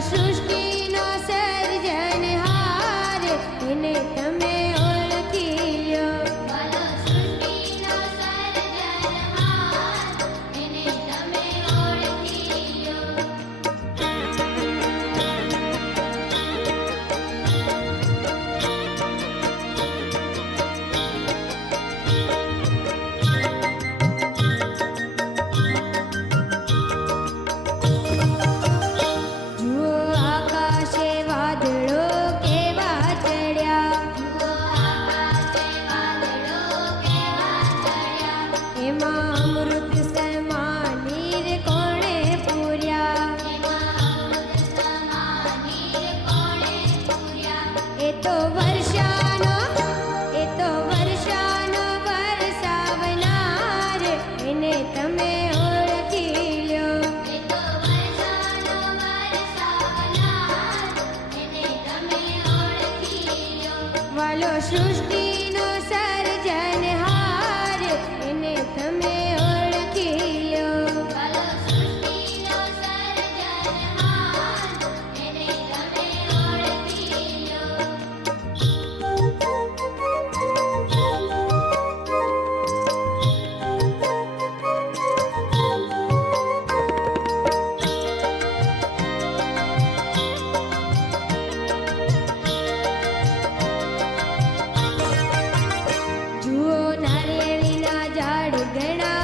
是 A and